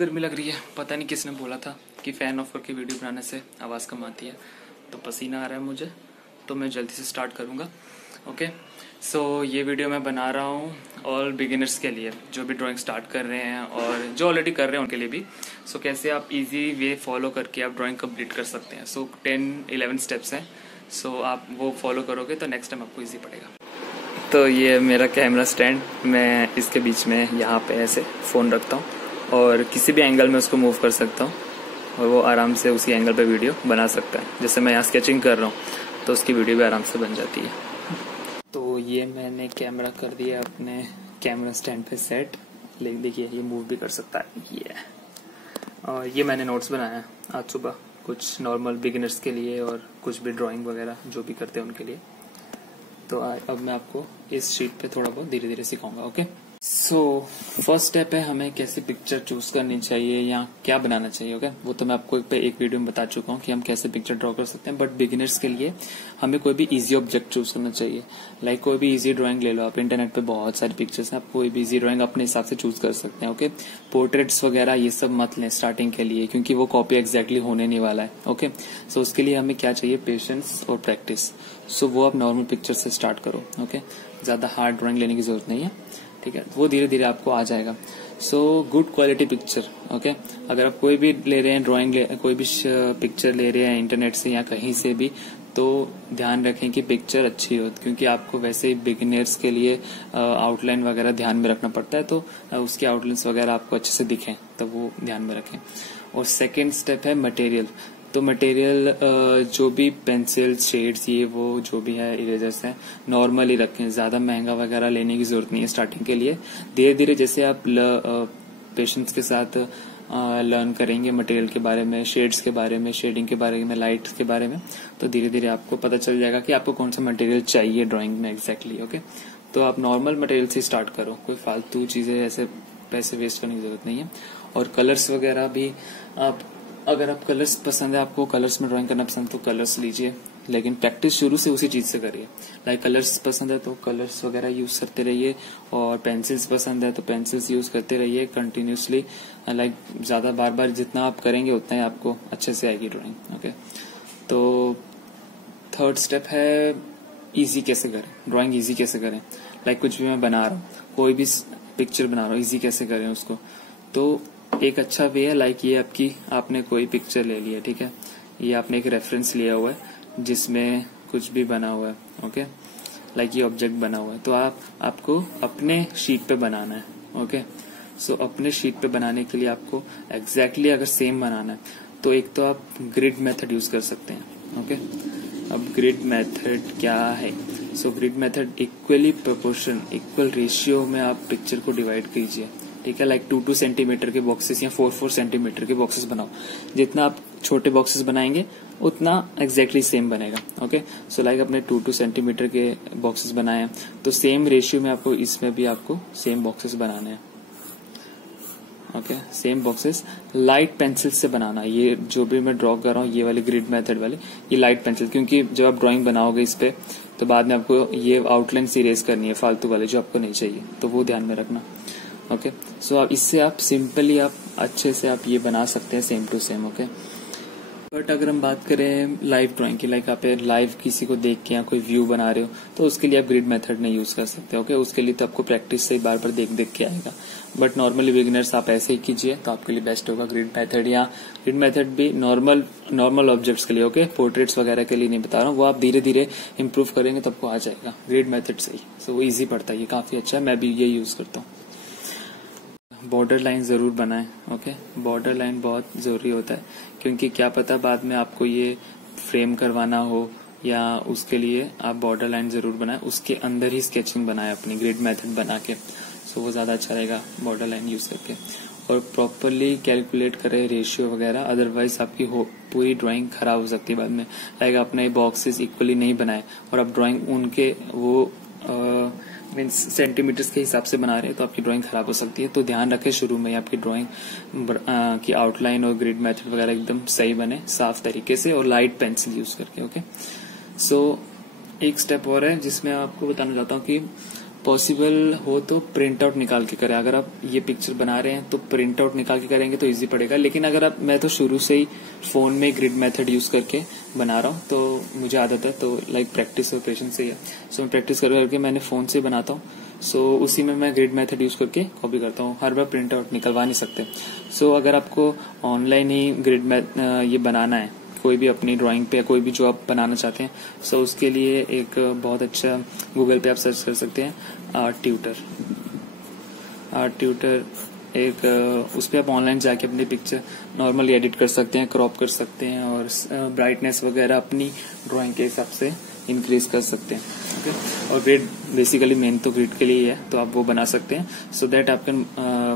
गर्मी लग रही है। पता नहीं किसने बोला था कि फ़ैन ऑफ करके वीडियो बनाने से आवाज़ कम आती है। तो पसीना आ रहा है मुझे, तो मैं जल्दी से स्टार्ट करूँगा। ओके, सो ये वीडियो मैं बना रहा हूँ ऑल बिगिनर्स के लिए, जो भी ड्राइंग स्टार्ट कर रहे हैं और जो ऑलरेडी कर रहे हैं उनके लिए भी। सो कैसे आप इजी वे फॉलो करके आप ड्राइंग कंप्लीट कर सकते हैं। सो 10-11 स्टेप्स हैं। सो आप वो फॉलो करोगे तो नेक्स्ट टाइम आपको ईजी पड़ेगा। तो ये मेरा कैमरा स्टैंड, मैं इसके बीच में यहाँ पे ऐसे फ़ोन रखता हूँ और किसी भी एंगल में उसको मूव कर सकता हूँ और वो आराम से उसी एंगल पे वीडियो बना सकता है। जैसे मैं यहाँ स्केचिंग कर रहा हूँ तो उसकी वीडियो भी आराम से बन जाती है। तो ये मैंने कैमरा कर दिया अपने कैमरा स्टैंड पे सेट। देखिए ये मूव भी कर सकता है ये। और ये मैंने नोट्स बनाया आज सुबह, कुछ नॉर्मल बिगिनर्स के लिए और कुछ भी ड्राइंग वगैरह जो भी करते हैं उनके लिए। तो अब मैं आपको इस शीट पे थोड़ा बहुत धीरे धीरे सिखाऊंगा। ओके, सो फर्स्ट स्टेप है हमें कैसे पिक्चर चूज करनी चाहिए या क्या बनाना चाहिए। ओके, वो तो मैं आपको एक वीडियो में बता चुका हूँ कि हम कैसे पिक्चर ड्रॉ कर सकते हैं। बट बिगिनर्स के लिए हमें कोई भी इजी ऑब्जेक्ट चूज करना चाहिए। लाइक कोई भी इजी ड्राइंग ले लो आप, इंटरनेट पे बहुत सारी पिक्चर्स हैं, आप कोई भी इजी ड्राइंग अपने हिसाब से चूज कर सकते हैं। ओके, पोर्ट्रेट्स वगैरह ये सब मत लें स्टार्टिंग के लिए, क्योंकि वो कॉपी एग्जैक्टली होने नहीं वाला है। ओके, सो उसके लिए हमें क्या चाहिए, पेशेंस और प्रैक्टिस। सो वो आप नॉर्मल पिक्चर से स्टार्ट करो। ओके, ज्यादा हार्ड ड्राइंग लेने की जरूरत नहीं है, ठीक है, वो धीरे धीरे आपको आ जाएगा। So good quality picture. Okay, अगर आप कोई भी ले रहे हैं ड्राइंग, कोई भी पिक्चर ले रहे हैं इंटरनेट से या कहीं से भी, तो ध्यान रखें कि पिक्चर अच्छी हो, क्योंकि आपको वैसे ही बिगिनर्स के लिए आउटलाइन वगैरह ध्यान में रखना पड़ता है। तो उसकी आउटलाइंस वगैरह आपको अच्छे से दिखें, तो वो ध्यान में रखें। और सेकेंड स्टेप है मटेरियल। तो मटेरियल जो भी पेंसिल, शेड्स, ये वो जो भी है, इरेजर्स हैं, नॉर्मली रखें। ज्यादा महंगा वगैरह लेने की जरूरत नहीं है स्टार्टिंग के लिए। धीरे धीरे जैसे आप पेशेंस के साथ लर्न करेंगे मटेरियल के बारे में, शेड्स के बारे में, शेडिंग के बारे में, लाइट के बारे में, तो धीरे धीरे आपको पता चल जाएगा कि आपको कौन सा मटेरियल चाहिए ड्राइंग में एग्जैक्टली। ओके, तो आप नॉर्मल मटेरियल से स्टार्ट करो, कोई फालतू चीजें ऐसे पैसे वेस्ट करने की जरूरत नहीं है। और कलर्स वगैरह भी आप, अगर आप कलर्स पसंद है, आपको कलर्स में ड्राइंग करना पसंद तो कलर्स लीजिए, लेकिन प्रैक्टिस शुरू से उसी चीज से करिए। लाइक कलर्स पसंद है तो कलर्स वगैरह यूज करते रहिए, और पेंसिल्स पसंद है तो पेंसिल्स यूज करते रहिए कंटिन्यूसली। लाइक ज्यादा बार बार जितना आप करेंगे उतना ही आपको अच्छे से आएगी ड्राइंग। ओके, तो थर्ड स्टेप है इजी कैसे करें, ड्राइंग इजी कैसे करें। लाइक कुछ भी मैं बना रहा हूँ, कोई भी पिक्चर बना रहा हूँ, इजी कैसे करें उसको। तो एक अच्छा वे है, लाइक ये आपने कोई पिक्चर ले लिया, ठीक है, ये आपने एक रेफरेंस लिया हुआ है जिसमें कुछ भी बना हुआ है। ओके, लाइक ये ऑब्जेक्ट बना हुआ है, तो आपको अपने शीट पे बनाना है। ओके, सो अपने शीट पे बनाने के लिए आपको एग्जैक्टली अगर सेम बनाना है तो एक तो आप ग्रिड मेथड यूज कर सकते हैं। ओके, अब ग्रिड मेथड क्या है। So grid method equally proportion, equal ratio में आप पिक्चर को डिवाइड कीजिए, ठीक है। लाइक 2-2 सेंटीमीटर के बॉक्सेस या 4-4 सेंटीमीटर के बॉक्सेस बनाओ। जितना आप छोटे बॉक्सेस बनाएंगे उतना एग्जैक्टली सेम बनेगा। ओके, सो लाइक अपने 2-2 सेंटीमीटर के बॉक्सेस बनाए हैं, तो सेम रेशियो में आपको इसमें भी आपको सेम बॉक्सेस बनाने हैं। Okay, same boxes light pencil से बनाना। ये जो भी मैं ड्रॉ कर रहा हूँ, ये वाली ग्रिड मेथड वाली, ये लाइट पेंसिल, क्योंकि जब आप ड्राइंग बनाओगे इस पे तो बाद में आपको ये आउटलाइन इरेज करनी है, फालतू वाले जो आपको नहीं चाहिए, तो वो ध्यान में रखना। ओके, सो आप इससे आप सिंपली आप अच्छे से आप ये बना सकते हैं same to same. Okay, but अगर हम बात करें लाइव ड्राइंग की, लाइक आप लाइव किसी को देख के या कोई व्यू बना रहे हो, तो उसके लिए आप ग्रिड मेथड नहीं यूज कर सकते। ओके, उसके लिए तो आपको प्रैक्टिस से बार बार देख देख के आएगा। बट नॉर्मली बिगिनर्स आप ऐसे ही कीजिए तो आपके लिए बेस्ट होगा ग्रिड मेथड। या ग्रिड मेथड भी नॉर्मल ऑब्जेक्ट्स के लिए, ओके, पोर्ट्रेट्स वगैरह के लिए नहीं बता रहा हूँ, वो आप धीरे धीरे इंप्रूव करेंगे तो आपको आ जाएगा ग्रिड मेथड से ही। सो वो ईजी पड़ता है, ये काफी अच्छा है, मैं भी ये यूज करता हूँ। बॉर्डर लाइन जरूर बनाएं। ओके, बॉर्डर लाइन बहुत जरूरी होता है, क्योंकि क्या पता बाद में आपको ये फ्रेम करवाना हो, या उसके लिए आप बॉर्डर लाइन जरूर बनाएं। उसके अंदर ही स्केचिंग बनाएं अपनी ग्रिड मेथड बना के, सो वो ज्यादा अच्छा रहेगा बॉर्डर लाइन यूज करके। और प्रॉपरली कैलकुलेट करें रेशियो वगैरह, अदरवाइज आपकी पूरी ड्राइंग खराब हो सकती है बाद में। लाइक आपने बॉक्सेस इक्वली नहीं बनाए और आप ड्राइंग उनके वो मीन्स सेंटीमीटर्स के हिसाब से बना रहे हैं, तो आपकी ड्राइंग खराब हो सकती है। तो ध्यान रखें शुरू में आपकी ड्राइंग की आउटलाइन और ग्रिड मेथड वगैरह एकदम सही बने, साफ तरीके से, और लाइट पेंसिल यूज करके। ओके, सो एक स्टेप और है जिसमें आपको बताना चाहता हूँ कि पॉसिबल हो तो प्रिंट आउट निकाल के करें। अगर आप ये पिक्चर बना रहे हैं तो प्रिंट आउट निकाल के करेंगे तो इजी पड़ेगा। लेकिन अगर आप, मैं तो शुरू से ही फोन में ग्रिड मेथड यूज करके बना रहा हूँ, तो मुझे आदत है, तो लाइक प्रैक्टिस और पेशेंस से ही है। सो मैं प्रैक्टिस करके मैंने फोन से बनाता हूँ। सो उसी में मैं ग्रिड मेथड यूज करके कॉपी करता हूँ। हर बार प्रिंट आउट निकलवा नहीं सकते। सो अगर आपको ऑनलाइन ही ग्रिड ये बनाना है, कोई भी अपनी ड्राइंग पे या कोई भी जो आप बनाना चाहते हैं, सो उसके लिए एक बहुत अच्छा गूगल पे आप सर्च कर सकते हैं, आर्ट ट्यूटर एक उस पर आप ऑनलाइन जाके अपनी पिक्चर नॉर्मली एडिट कर सकते हैं, क्रॉप कर सकते हैं और ब्राइटनेस वगैरह अपनी ड्राइंग के हिसाब से इंक्रीज कर सकते हैं। ओके, और ग्रिड बेसिकली मेन तो ग्रिड के लिए ही है, तो आप वो बना सकते हैं सो दैट आपके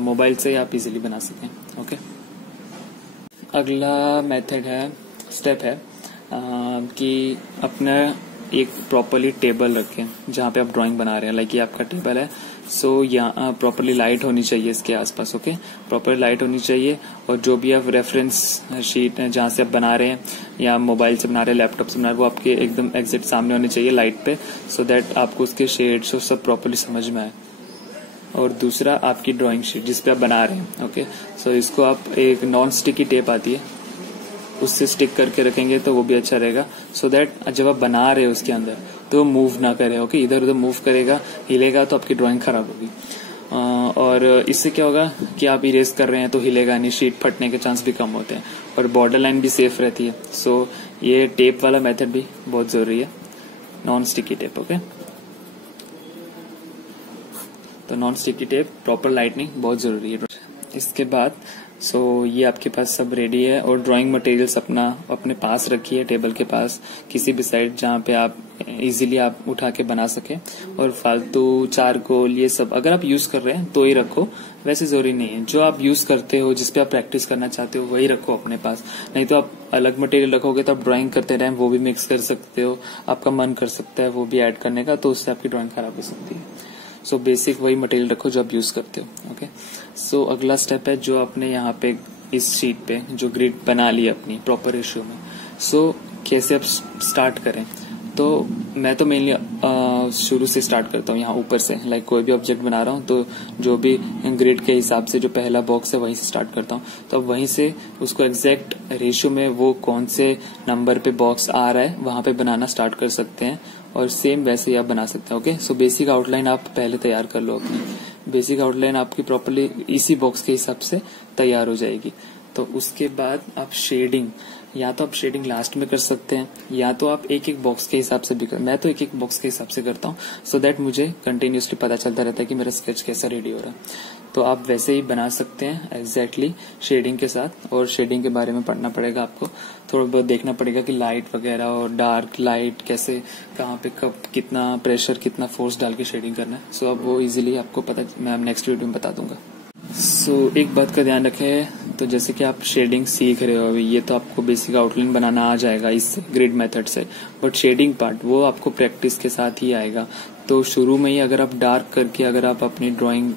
मोबाइल से आप इजीली बना सकें। ओके, अगला मेथड है, स्टेप है कि अपना एक प्रॉपरली टेबल रखें जहाँ पे आप ड्राइंग बना रहे हैं। लाइक ये आपका टेबल है, सो यहाँ प्रॉपरली लाइट होनी चाहिए इसके आसपास। ओके, प्रॉपर लाइट होनी चाहिए और जो भी आप रेफरेंस शीट जहाँ से आप बना रहे हैं या मोबाइल से बना रहे हैं, लैपटॉप से बना रहे हैं, वो आपके एकदम एग्जैक्ट सामने होनी चाहिए लाइट पे, सो दैट आपको उसके शेड्स और सब प्रॉपरली समझ में आए। और दूसरा, आपकी ड्राइंग शीट जिसपे आप बना रहे हैं। ओके, सो इसको आप एक नॉन स्टिकी टेप आती है उससे स्टिक करके रखेंगे तो वो भी अच्छा रहेगा, सो दैट जब आप बना रहे हो उसके अंदर तो वो मूव ना करे। ओके, इधर उधर मूव करेगा, हिलेगा तो आपकी ड्राइंग खराब होगी। और इससे क्या होगा कि आप इरेज कर रहे हैं तो हिलेगा नहीं, शीट फटने के चांस भी कम होते हैं और बॉर्डर लाइन भी सेफ रहती है। सो ये टेप वाला मेथड भी बहुत जरूरी है, नॉन स्टिकी टेप। ओके, तो non sticky tape, proper lightning बहुत जरूरी है। इसके बाद ये आपके पास सब रेडी है और ड्राइंग मटेरियल्स अपने पास रखिए, टेबल के पास किसी भी साइड जहाँ पे आप इजीली आप उठा के बना सके। और फालतू चारकोल ये सब अगर आप यूज कर रहे हैं तो ही रखो, वैसे जरूरी नहीं है। जो आप यूज करते हो, जिसपे आप प्रैक्टिस करना चाहते हो, वही रखो अपने पास। नहीं तो आप अलग मटेरियल रखोगे तो आप ड्राइंग करते रहें, वो भी मिक्स कर सकते हो, आपका मन कर सकता है वो भी ऐड करने का, तो उससे आपकी ड्राइंग खराब हो सकती है। सो बेसिक वही मटेरियल रखो जो आप यूज करते हो। ओके, सो अगला स्टेप है जो आपने यहाँ पे इस शीट पे जो ग्रिड बना ली अपनी प्रॉपर रेशियो में, सो कैसे आप स्टार्ट करें। तो मैं तो मेनली शुरू से स्टार्ट करता हूँ, यहाँ ऊपर से। लाइक कोई भी ऑब्जेक्ट बना रहा हूँ तो जो भी ग्रिड के हिसाब से जो पहला बॉक्स है वहीं से स्टार्ट करता हूँ। तो अब वहीं से उसको एग्जैक्ट रेशियो में वो कौन से नंबर पे बॉक्स आ रहा है वहां पे बनाना स्टार्ट कर सकते हैं और सेम वैसे ही आप बना सकते हैं। ओके, सो बेसिक आउटलाइन आप पहले तैयार कर लो अपनी। बेसिक आउटलाइन आपकी प्रॉपरली इसी बॉक्स के हिसाब से तैयार हो जाएगी। तो उसके बाद आप शेडिंग, या तो आप शेडिंग लास्ट में कर सकते हैं या तो आप एक एक बॉक्स के हिसाब से भी मैं तो एक एक बॉक्स के हिसाब से करता हूँ, सो दैट मुझे कंटिन्यूसली पता चलता रहता है कि मेरा स्केच कैसा रेडी हो रहा है। तो आप वैसे ही बना सकते हैं एग्जैक्टली शेडिंग के साथ। और शेडिंग के बारे में पढ़ना पड़ेगा आपको, थोड़ा बहुत देखना पड़ेगा कि लाइट वगैरह और डार्क लाइट कैसे, कहाँ पे कब कितना प्रेशर, कितना फोर्स डाल के शेडिंग करना है। सो अब वो इजीली आपको पता, मैं नेक्स्ट वीडियो में बता दूंगा। एक बात का ध्यान रखें, तो जैसे कि आप शेडिंग सीख रहे हो अभी, ये तो आपको बेसिक आउटलाइन बनाना आ जाएगा इस ग्रिड मेथड से, बट शेडिंग पार्ट वो आपको प्रैक्टिस के साथ ही आएगा। तो शुरू में ही अगर आप डार्क करके अगर आप अपनी ड्राइंग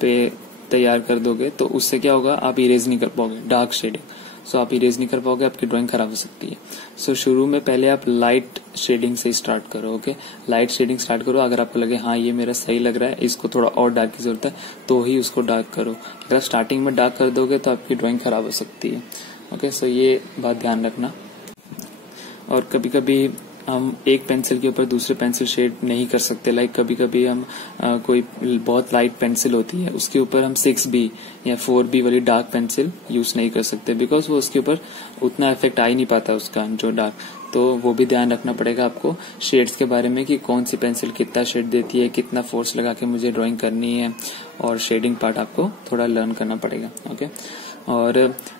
पे तैयार कर दोगे तो उससे क्या होगा, आप इरेज नहीं कर पाओगे डार्क शेडिंग। सो आप इरेज नहीं कर पाओगे, आपकी ड्राइंग खराब हो सकती है। सो शुरू में पहले आप लाइट शेडिंग से स्टार्ट करो। ओके, लाइट शेडिंग स्टार्ट करो। अगर आपको लगे हाँ ये मेरा सही लग रहा है, इसको थोड़ा और डार्क की जरूरत है, तो ही उसको डार्क करो। अगर आप स्टार्टिंग में डार्क कर दोगे तो आपकी ड्राइंग खराब हो सकती है। ओके, सो ये बात ध्यान रखना। और कभी कभी हम एक पेंसिल के ऊपर दूसरे पेंसिल शेड नहीं कर सकते। लाइक कभी कभी हम कोई बहुत लाइट पेंसिल होती है उसके ऊपर हम 6B या 4B वाली डार्क पेंसिल यूज नहीं कर सकते, बिकॉज वो उसके ऊपर उतना इफेक्ट आ ही नहीं पाता उसका जो डार्क। तो वो भी ध्यान रखना पड़ेगा आपको शेड्स के बारे में कि कौन सी पेंसिल कितना शेड देती है, कितना फोर्स लगा के मुझे ड्राइंग करनी है, और शेडिंग पार्ट आपको थोड़ा लर्न करना पड़ेगा। ओके, और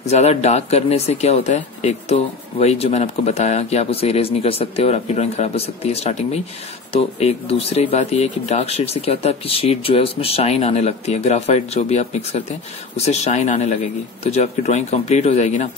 ज्यादा डार्क करने से क्या होता है, एक तो वही जो मैंने आपको बताया कि आप उसे इरेज नहीं कर सकते और आपकी ड्राइंग खराब हो सकती है स्टार्टिंग में ही। तो एक दूसरी बात ये है कि डार्क शेड से क्या होता है, आपकी शीट जो है उसमें शाइन आने लगती है। ग्राफाइट जो भी आप मिक्स करते हैं उससे शाइन आने लगेगी। तो जब आपकी ड्राइंग कंप्लीट हो जाएगी ना,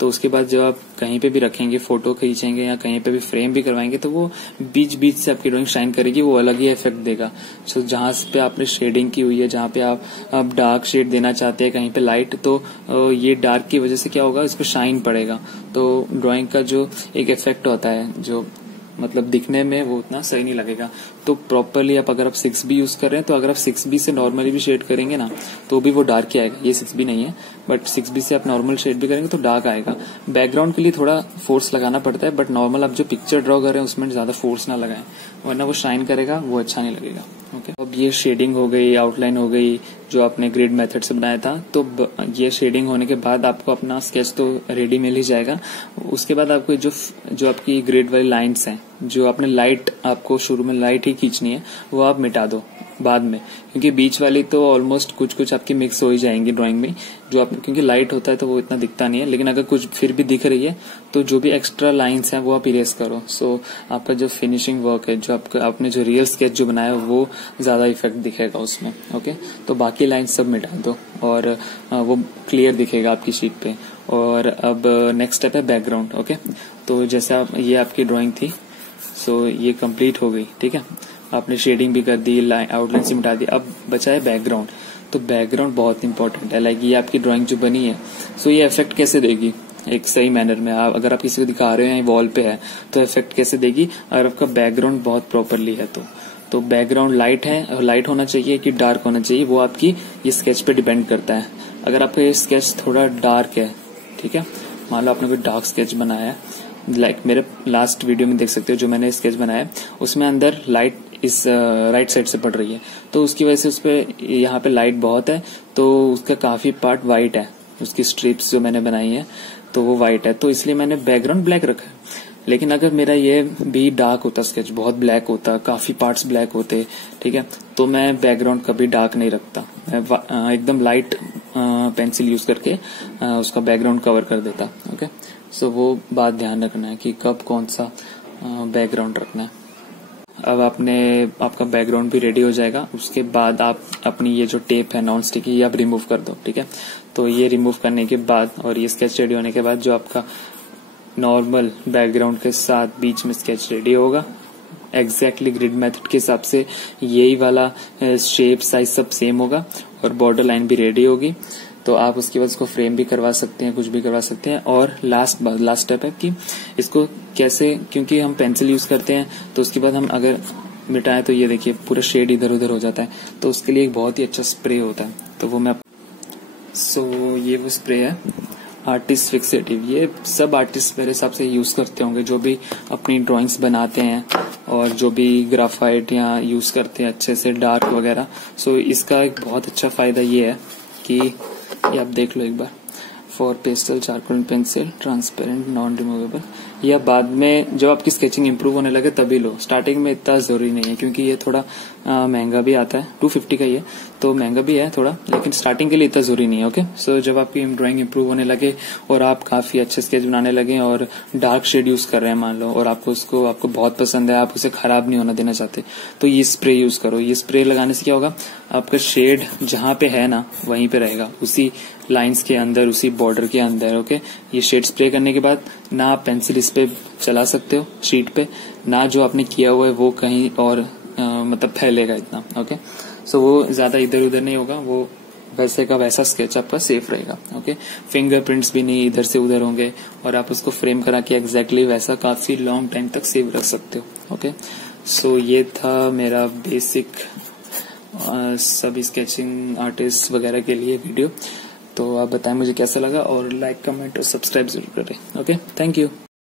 तो उसके बाद जब आप कहीं पे भी रखेंगे, फोटो खींचेंगे या कहीं पे भी फ्रेम भी करवाएंगे, तो वो बीच बीच से आपकी ड्राइंग शाइन करेगी, वो अलग ही इफेक्ट देगा। सो जहां पे आपने शेडिंग की हुई है, जहां पे आप डार्क शेड देना चाहते हैं, कहीं पे लाइट, तो ये डार्क की वजह से क्या होगा, इस पे शाइन पड़ेगा। तो ड्राइंग का जो एक इफेक्ट होता है, जो मतलब दिखने में वो उतना सही नहीं लगेगा। तो प्रॉपरली अगर आप 6B यूज कर रहे हैं तो अगर आप 6B से नॉर्मली भी शेड करेंगे ना तो भी वो डार्क ही आएगा। ये 6B नहीं है बट 6B से आप नॉर्मल शेड भी करेंगे तो डार्क आएगा। बैकग्राउंड के लिए थोड़ा फोर्स लगाना पड़ता है बट नॉर्मल आप जो पिक्चर ड्रॉ कर रहे हैं उसमें ज्यादा फोर्स ना लगाएं वरना वो शाइन करेगा, वो अच्छा नहीं लगेगा। ओके, अब ये शेडिंग हो गई, आउटलाइन हो गई जो आपने ग्रिड मेथड से बनाया था। तो ये शेडिंग होने के बाद आपको अपना स्केच तो रेडी मिल ही जाएगा। उसके बाद आपको जो आपकी ग्रिड वाली लाइंस हैं, जो आपने लाइट, आपको शुरू में लाइट ही खींचनी है वो आप मिटा दो बाद में, क्योंकि बीच वाली तो ऑलमोस्ट कुछ आपकी मिक्स हो ही जाएंगी ड्राइंग में। जो आप, क्योंकि लाइट होता है तो वो इतना दिखता नहीं है, लेकिन अगर कुछ फिर भी दिख रही है तो जो भी एक्स्ट्रा लाइंस हैं वो आप इरेज करो। सो आपका जो फिनिशिंग वर्क है, जो आपने जो रियल स्केच जो बनाया है वो ज्यादा इफेक्ट दिखेगा उसमें। ओके, तो बाकी लाइंस सब मिटा दो और वो क्लियर दिखेगा आपकी शीट पे। और अब नेक्स्ट स्टेप है बैकग्राउंड। ओके, तो जैसे ये आपकी ड्राइंग थी, सो ये कंप्लीट हो गई। ठीक है, आपने शेडिंग भी कर दी, आउटलाइन से मिटा दी, अब बचा है बैकग्राउंड। तो बैकग्राउंड बहुत इंपॉर्टेंट है। लाइक ये आपकी ड्राइंग जो बनी है, सो ये इफेक्ट कैसे देगी एक सही मैनर में। अगर आप किसी को दिखा रहे हैं वॉल पे है तो इफेक्ट कैसे देगी, अगर आपका बैकग्राउंड बहुत प्रॉपरली है तो बैकग्राउंड लाइट है और लाइट होना चाहिए कि डार्क होना चाहिए, वो आपकी ये स्केच पे डिपेंड करता है। अगर आपका ये स्केच थोड़ा डार्क है, ठीक है, मान लो आपने कोई डार्क स्केच बनाया है, लाइक मेरे लास्ट वीडियो में देख सकते हो जो मैंने स्केच बनाया है, उसमें अंदर लाइट इस राइट साइड से पड़ रही है, तो उसकी वजह से उस पे यहाँ पे लाइट बहुत है, तो उसका काफी पार्ट व्हाइट है। उसकी स्ट्रिप्स जो मैंने बनाई है तो वो व्हाइट है, तो इसलिए मैंने बैकग्राउंड ब्लैक रखा है। लेकिन अगर मेरा ये भी डार्क होता, स्केच बहुत ब्लैक होता, काफी पार्ट्स ब्लैक होते, ठीक है, तो मैं बैकग्राउंड कभी डार्क नहीं रखता, मैं एकदम लाइट पेंसिल यूज करके उसका बैकग्राउंड कवर कर देता। ओके, सो वो बात ध्यान रखना है कि कब कौन सा बैकग्राउंड रखना है। अब आपका बैकग्राउंड भी रेडी हो जाएगा। उसके बाद आप अपनी ये जो टेप है नॉन स्टिकी, ये आप रिमूव कर दो। ठीक है, तो ये रिमूव करने के बाद और ये स्केच रेडी होने के बाद जो आपका नॉर्मल बैकग्राउंड के साथ बीच में स्केच रेडी होगा, एग्जैक्टली ग्रिड मेथड के हिसाब से यही वाला शेप साइज सब सेम होगा और बॉर्डर लाइन भी रेडी होगी। तो आप उसके बाद इसको फ्रेम भी करवा सकते हैं, कुछ भी करवा सकते हैं। और लास्ट स्टेप है कि इसको कैसे, क्योंकि हम पेंसिल यूज करते हैं तो उसके बाद हम अगर मिटाएं तो ये देखिए पूरा शेड इधर उधर हो जाता है, तो उसके लिए एक बहुत ही अच्छा स्प्रे होता है, तो वो मैं ये वो स्प्रे है आर्टिस्ट फिक्सेटिव। ये सब आर्टिस्ट मेरे हिसाब से यूज करते होंगे जो भी अपनी ड्राइंग्स बनाते हैं और जो भी ग्राफाइट या यूज करते हैं अच्छे से डार्क वगैरह। इसका एक बहुत अच्छा फायदा ये है कि ये आप देख लो एक बार, for pastel charcoal pencil transparent non removable. या बाद में जब आपकी स्केचिंग इंप्रूव होने लगे तभी लो, स्टार्टिंग में इतना जरूरी नहीं है क्योंकि ये थोड़ा महंगा भी आता है, 250 का ये तो महंगा भी है थोड़ा, लेकिन स्टार्टिंग के लिए इतना जरूरी नहीं है। ओके, सो जब आपकी ड्राइंग इंप्रूव होने लगे और आप काफी अच्छे स्केच बनाने लगे और डार्क शेड यूज कर रहे हैं मान लो, और आपको बहुत पसंद है, आप उसे खराब नहीं होना देना चाहते, तो ये स्प्रे यूज करो। ये स्प्रे लगाने से क्या होगा, आपका शेड जहां पे है ना वहीं पे रहेगा, उसी लाइंस के अंदर, उसी बॉर्डर के अंदर। ओके, ये शेड स्प्रे करने के बाद ना आप पेंसिल इस पे चला सकते हो शीट पे, ना जो आपने किया हुआ है वो कहीं और मतलब फैलेगा इतना। ओके, सो वो ज्यादा इधर उधर नहीं होगा, वो वैसे का वैसा स्केच आपका सेफ रहेगा। ओके, फिंगरप्रिंट्स भी नहीं इधर से उधर होंगे और आप उसको फ्रेम करा के एग्जैक्टली वैसा काफी लॉन्ग टाइम तक सेव रख सकते हो। ओके, सो ये था मेरा बेसिक सभी स्केचिंग आर्टिस्ट वगैरह के लिए वीडियो। तो आप बताएं मुझे कैसा लगा और लाइक, कमेंट और सब्सक्राइब जरूर करें। Okay, thank you.